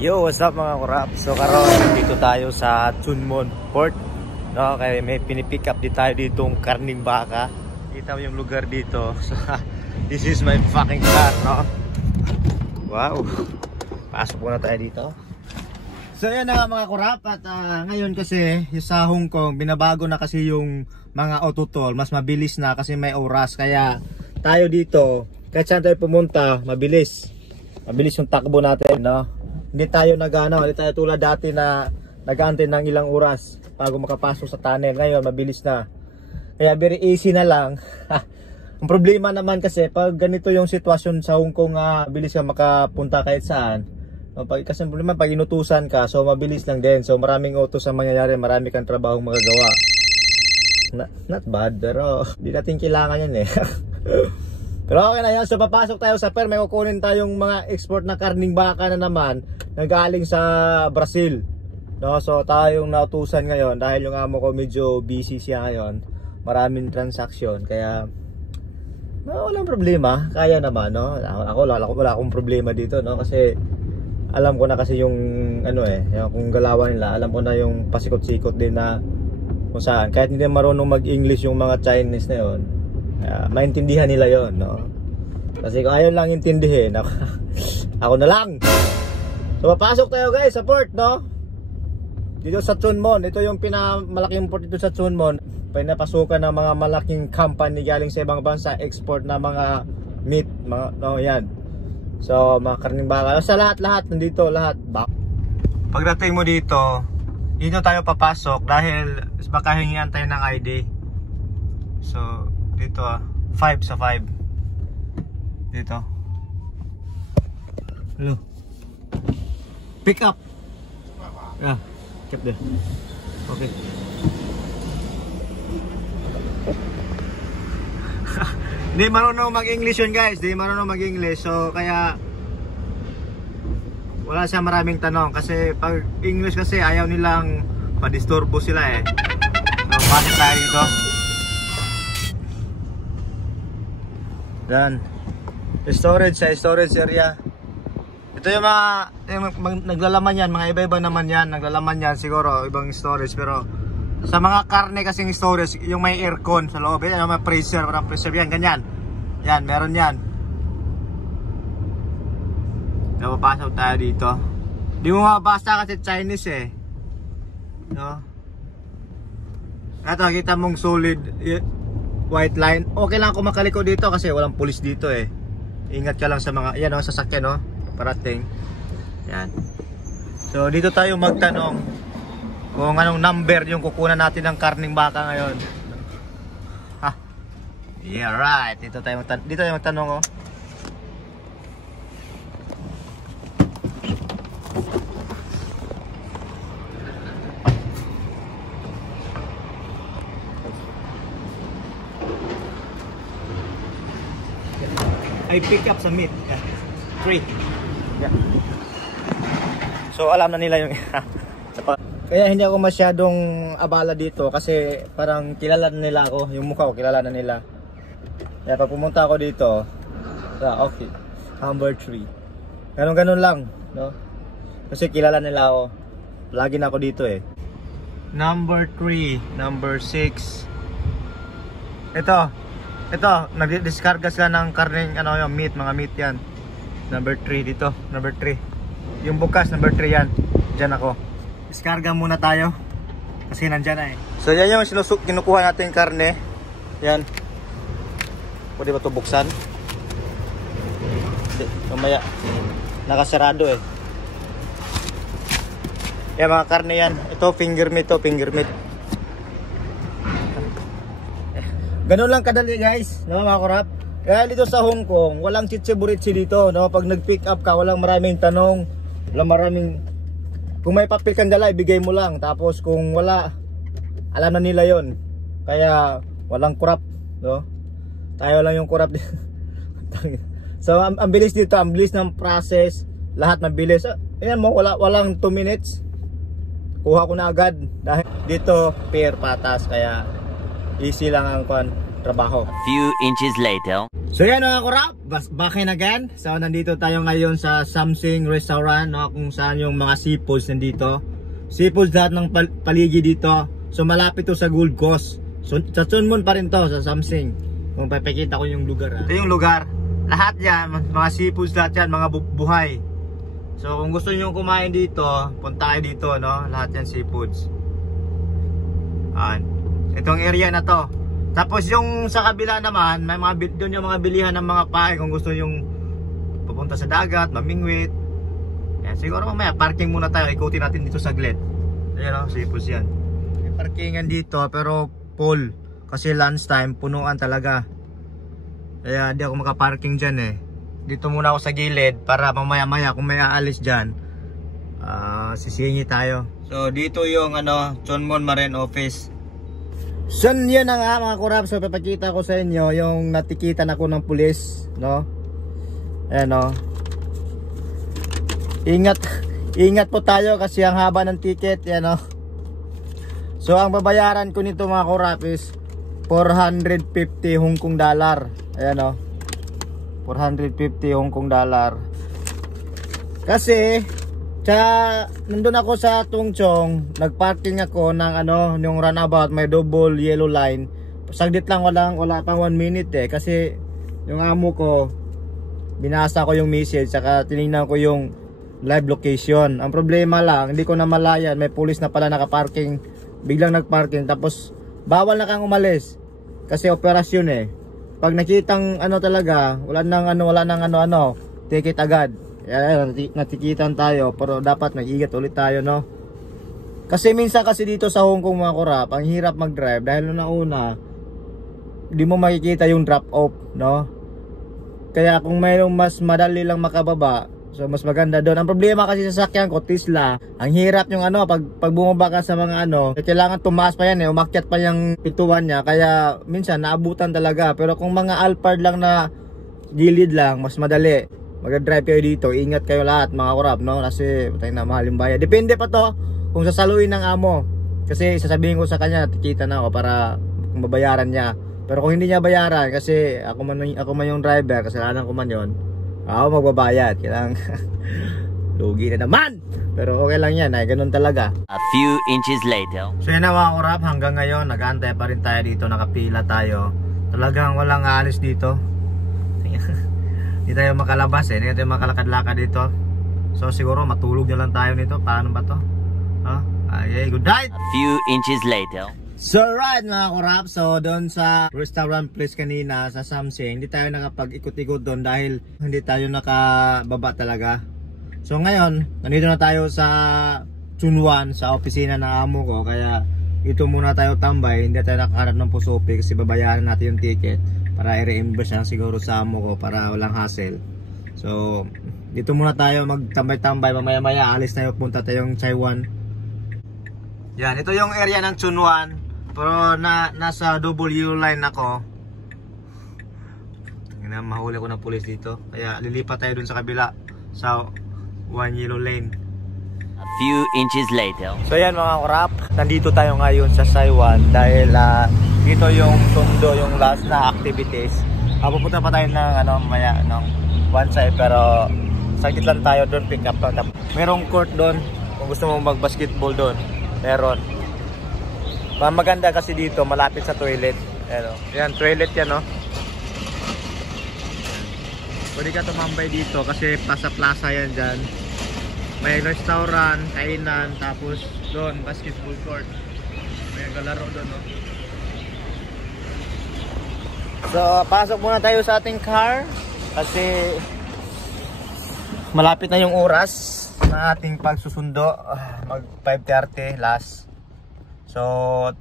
Yo, what's up mga kurap? So karon dito tayo sa Chunmon Port, no? Kaya may pinipick up di tayo ditong karning baka. Kita mo yung lugar dito. So this is my fucking car, no? Wow. Pasok muna tayo dito. So yan na mga kurap. At ngayon kasi sa Hong Kong, binabago na kasi yung mga autotol. Mas mabilis na kasi may oras. Kaya tayo dito, kahit saan tayo pumunta, mabilis. Mabilis yung takbo natin, no? Hindi tayo hindi tayo tulad dati na nag-aantay ng ilang oras bago makapasok sa tunnel. Ngayon mabilis na. Kaya very easy na lang. Ang problema naman kasi pag ganito yung sitwasyon sa Hong Kong, mabilis ka makapunta kahit saan. Kasi ang problema pag inutusan ka, so mabilis lang din. So maraming utos ang mangyayari, marami kang trabahong magagawa. Not bad, pero hindi natin kailangan yan eh. Pero okay na yan. So papasok tayo sa pier. May kukunin tayong mga export na karning baka na naman nanggaling sa Brazil, no? So tayong nautusan ngayon dahil yung amo ko medyo busy siya ngayon. Maraming transaksyon. Kaya walang problema. Kaya naman, no? Ako wala akong problema dito, no? Kasi alam ko na kasi yung yung kung galawan nila. Alam ko na yung pasikot-sikot din na kung saan. Kahit hindi marunong mag-English yung mga Chinese na yon, maintindihan nila yon, no? Kasi kung ayaw lang intindihin, ako na lang. So papasok tayo guys sa port, no? Dito sa Chunmon. Ito yung pinamalaking port dito sa Chunmon. Pinapasukan ng mga malaking company galing sa ibang bansa, export na mga meat, no, yan. So mga karning baka, sa lahat nandito, lahat. Pagdating mo dito tayo papasok dahil baka hingian tayo ng ID. So dito 5 sa 5 dito. Hello. Pick up. Yeah, keep there. Okay. Hindi marunong mag-English yun guys. Hindi marunong mag-English. So kaya wala siya maraming tanong. Kasi pag English kasi ayaw nilang madisturbo sila eh. So bakit tayo dito? Yan. Storage area. Ito yung mga naglalaman yan, mga iba-iba naman yan, naglalaman yan siguro, ibang storage. Pero sa mga karne kasing storage, yung may aircon sa loob, yan, may freezer, parang freezer yan, ganyan. Yan, meron yan. Napapasok tayo dito. Di mo mabasa kasi Chinese eh, no? Ito, kita mong solid white line. Okay lang kung makaliko dito kasi walang pulis dito eh. Ingat ka lang sa mga, yan o, sasakyan o, parating. Yan. So dito tayo magtanong kung anong number yung kukunan natin ng karning baka ngayon. Ha? Yeah, right. Dito tayo magtanong o. I pick up some meat. 3. Yeah. So alam na nila yung kaya hindi ako masyadong abala dito kasi parang kilala na nila ako, yung mukha ko kilala na nila. Kaya pag pumunta ako dito, okay, number 3. Ganun lang, no? Kasi kilala nila ako. Lagi na ako dito eh. Number 3, number 6. Ito, nag-discarga sila ng karning yung meat, mga meat yan. Number 3 dito, number 3. Yung bukas, number 3 yan. Diyan ako. Discarga muna tayo. Kasi nandyan na eh. So yan yung kinukuha natin karne. Yan. Pwede ba ito buksan? Mamaya. Nakasarado eh. Yan mga karne yan. Ito finger meat to, finger meat. Ganun lang kadali guys, no, mga kurap. Kaya dito sa Hong Kong, walang chitsi-buritsi dito, no? Pag nag-pick up ka, walang maraming tanong, kung may papel kang dala, ibigay mo lang. Tapos kung wala, alam na nila yon. Kaya walang kurap, no? Tayo lang yung kurap. So ang bilis dito, ang bilis ng process, lahat mabilis. Ayan mo, walang 2 minutes. Kuha ko na agad dahil dito pair patas, kaya easy lang ang trabaho. A few inches later. So yan mga kurap, back in again. So nandito tayo ngayon sa Samsing Restaurant, no, kung saan yung mga seafoods nandito. Seafoods lahat ng paligid dito. So malapit to sa Gold Coast. So sa Chunmon pa rin to, sa Samsing. Kung papakita ko yung lugar. Ito yung lugar. Lahat yan, mga seafoods lahat yan, mga buhay. So kung gusto niyo kumain dito, punta kayo dito, no? Lahat yan seafoods. Itong area na to. Tapos yung sa kabila naman, may mga doon yung mga bilihan ng mga pae kung gusto yung pupunta sa dagat, mamingwit. Yan, siguro mamaya parking muna tayo, ikutin natin dito saglit. Ayan o, seafoods yan. May parkingan dito pero full. Kasi lunch time, punuan talaga. Kaya di ako makaparking dyan eh. Dito muna ako sa gilid para mamaya maya kung may aalis dyan, sisingi tayo. So dito yung Chunmon Marine Office. So yan na nga mga kurap. So papakita ko sa inyo yung natikitan ako ng pulis, no? Ayan o. Ingat po tayo kasi ang haba ng ticket. Yan o. So ang babayaran ko nito mga kurap is 450 Hong Kong dollar. Ayan o, 450 Hong Kong dollar. Kasi nandun ako sa Tung Chong, nagparking ako ng yung runabout, may double yellow line. Saglit lang, wala pang 1 minute eh. Kasi yung amo ko, binasa ko yung message, saka tinignan ko yung live location. Ang problema lang, hindi ko na malayan, may pulis na pala nakaparking, biglang nagparking. Tapos bawal na kang umalis kasi operasyon eh. Pag nakitang talaga, wala nang ticket agad. Kaya natikitan tayo, pero dapat nag-ingat ulit tayo, no? Kasi minsan kasi dito sa Hong Kong mga kurap, ang hirap mag-drive dahil nung una, hindi mo makikita yung drop off, no? Kaya kung mayroong mas madali lang makababa, so mas maganda doon. Ang problema kasi sa sakyan ko, Tesla, ang hirap yung pag bumaba ka sa mga kailangan tumaas pa yan eh, umakyat pa yung pintuan niya, kaya minsan naabutan talaga. Pero kung mga Alphard lang na gilid lang, mas madali. Mag-drive kayo dito, ingat kayo lahat mga kurap, no? Kasi patay na mahal yung bayad. Depende pa to kung sasaluin ng amo. Kasi sasabihin ko sa kanya, tikita na ako para mabayaran niya. Pero kung hindi niya bayaran, kasi ako man yung driver, kasalanan ko man yon, ako magbabayad. Kailangan lugi na naman. Pero okay lang yan, ay ganun talaga. A few inches later. So yun na mga kurap, hanggang ngayon nag-aantay pa rin tayo dito, nakapila tayo. Talagang walang aalis dito. Hindi tayo makalabas eh, hindi tayo makalakad-lakad dito. So siguro matulog na lang tayo nito. Paano ba to? Okay, good night. A few inches later. So right mga kurap, so doon sa restaurant place kanina sa Samsing, hindi tayo nakapag-ikot-ikot doon dahil hindi tayo nakababa talaga. So ngayon, nandito na tayo sa Chunwan, sa opisina ng amo ko. Kaya ito muna tayo tambay, hindi tayo nakakarap ng Pusopi kasi babayaran natin yung ticket para i-reimburse na siguro sa amo ko para walang hassle. So dito muna tayo magtambay-tambay, mamaya-maya alis tayo, punta tayong Chaiwan. Yan, ito yung area ng Chunwan. Pero nasa double yellow line ako. Mahuli ko ng pulis dito. Kaya lilipat tayo dun sa kabila, sa 1 yellow lane. A few inches later. So yan mga kurap, nandito tayo ngayon sa Chaiwan dahil dito yung sundo, yung last na activities. Pupunta pa tayo ng mamaya ng one side, pero sakit lang tayo doon, pick up lang. Merong court doon kung gusto mong mag-basketball doon. Meron. Maganda kasi dito, malapit sa toilet. Yan, toilet yan, no? Pwede ka tumambay dito kasi plaza yan dyan. May restaurant, kainan, tapos doon, basketball court. May galaro doon, no? So, pasok muna tayo sa ating car kasi malapit na yung oras na ating pagsusundo. Mag 5:30 last. So,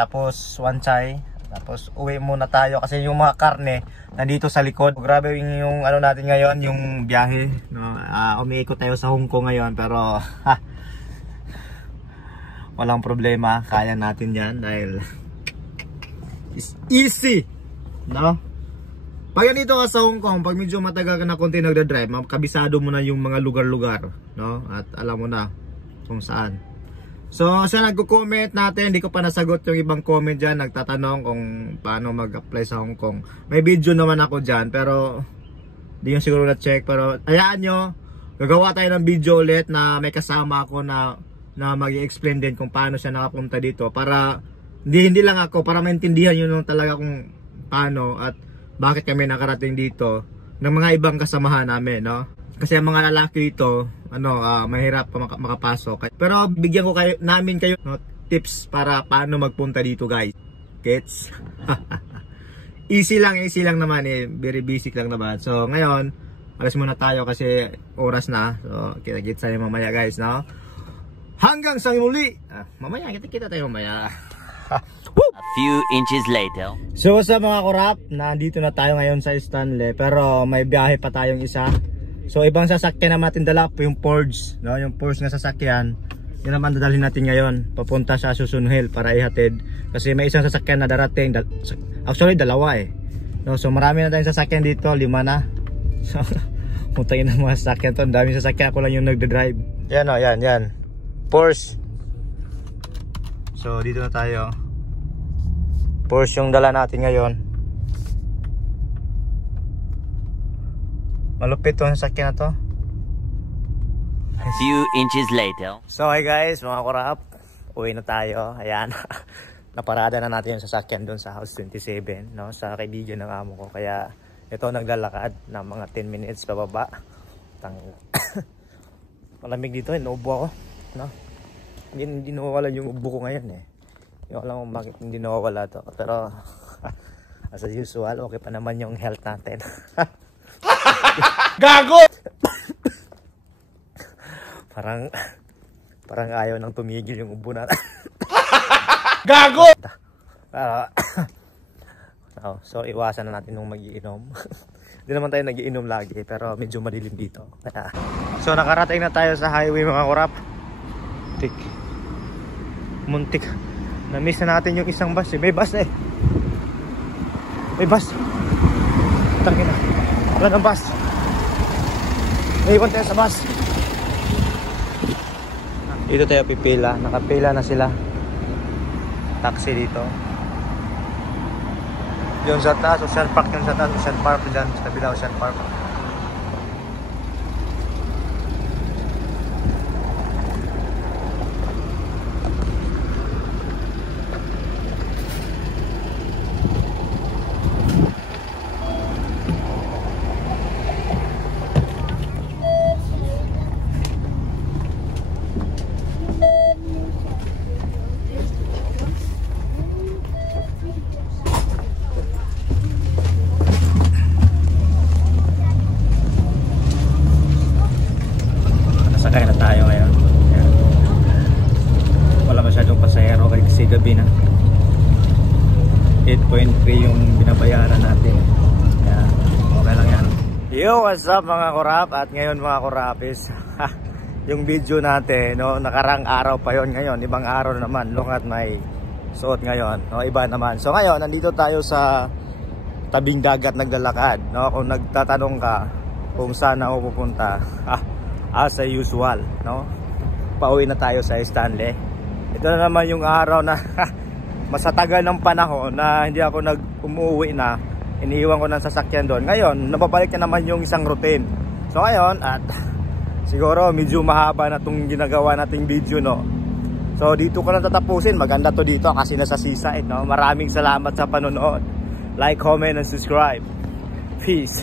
tapos one chai. Tapos uwi muna tayo kasi yung mga karne nandito sa likod. Grabe yung natin ngayon, yung biyahe, no? Umiikot tayo sa Hong Kong ngayon, pero walang problema, kaya natin yan dahil it's easy, no? Pag dito ka sa Hong Kong, pag medyo matagal ka na konti nagda-drive, kabisado mo na yung mga lugar-lugar, no? At alam mo na kung saan. So sa nagko-comment natin, hindi ko pa nasagot yung ibang comment dyan, nagtatanong kung paano mag-apply sa Hong Kong. May video naman ako dyan, pero di yung siguro na-check. Pero hayaan nyo, gagawa tayo ng video ulit na may kasama ako na mag-i-explain din kung paano siya nakapunta dito. Para hindi lang ako, para maintindihan nyo nung talaga kung paano at bakit kami nakarating dito ng mga ibang kasamahan namin, no? Kasi ang mga lalaki dito, mahirap makapasok. Pero bigyan ko namin kayo tips para paano magpunta dito, guys. Gets? easy lang naman eh. Very basic lang naman. So ngayon, alas muna tayo kasi oras na. So kita-kits tayo mamaya, guys, no? Hanggang sa muli. Mamaya, kita tayo mamaya. A few inches later. So sa mga kurap, nandito na tayo ngayon sa Stanley, pero may biyahe pa tayong isa. So ibang sasakyan naman natin dala po yung Porsche, no? Yung Porsche na sasakyan, yun naman dadalhin natin ngayon papunta sa Susun Hill para ihatid. Kasi may isang sasakyan na darating, actually dalawa eh, no? So marami na tayong sasakyan dito, 5 na. So puntangin ng mga sasakyan to, ang daming sasakyan, ako lang yung nagdadrive. Yan o, yan Porsche. So dito na tayo. Porsche yung dala natin ngayon. Malupit to ang sasakyan na to. A few inches later. So hey guys, mga kurap, uwi na tayo. Ayan. Naparada na natin yung sasakyan doon sa House 27, no? Sa kaibigan ng amo ko. Kaya ito naglalakad ng mga 10 minutes pababa. Malamig dito, inuubo ako, no? Hindi nawawala yung ubo ko ngayon eh. Hindi ko alam kung bakit hindi nawawala to. Pero as usual, okay pa naman yung health natin. Gago! Parang ayaw nang tumigil yung ubo natin. Gago! So iwasan na natin nung magiinom. Hindi naman tayo nagiinom lagi, pero medyo madilim dito. So nakarating na tayo sa highway, mga kurap. Muntik. Na-miss na natin yung isang bus eh. May bus eh. May bus. Tangin na. Wala ng bus. Naiwan tayo sa bus. Dito tayo pipila. Nakapila na sila. Taxi dito. Yung sa taas, Ocean Park yung sa taas. Ocean Park dyan. Sa kabila, Ocean Park. Sakay na tayo ngayon. Ayan. Wala masyadong pasahero kasi gabi na. 8.3 yung binabayaran natin. Ayan. Okay lang yan. Yo, what's up mga kurap? At ngayon mga kurapis, yung video natin, no, nakarang araw pa yon, ngayon ibang araw naman. Look at my suot ngayon, no, iba naman. So ngayon nandito tayo sa tabing dagat naglalakad, no. Kung nagtatanong ka kung saan ako pupunta, as usual, no, pauwi na tayo sa Stanley. Ito na naman yung araw na masatagal ng panahon na hindi ako umuwi na, iniiwan ko ng sasakyan doon. Ngayon napabalik na naman yung isang routine. So ngayon, at siguro medyo mahaba na itong ginagawa nating video, no. So dito ko na tatapusin. Maganda to dito kasi nasa seaside, no. Maraming salamat sa panonood. Like, comment, and subscribe. Peace.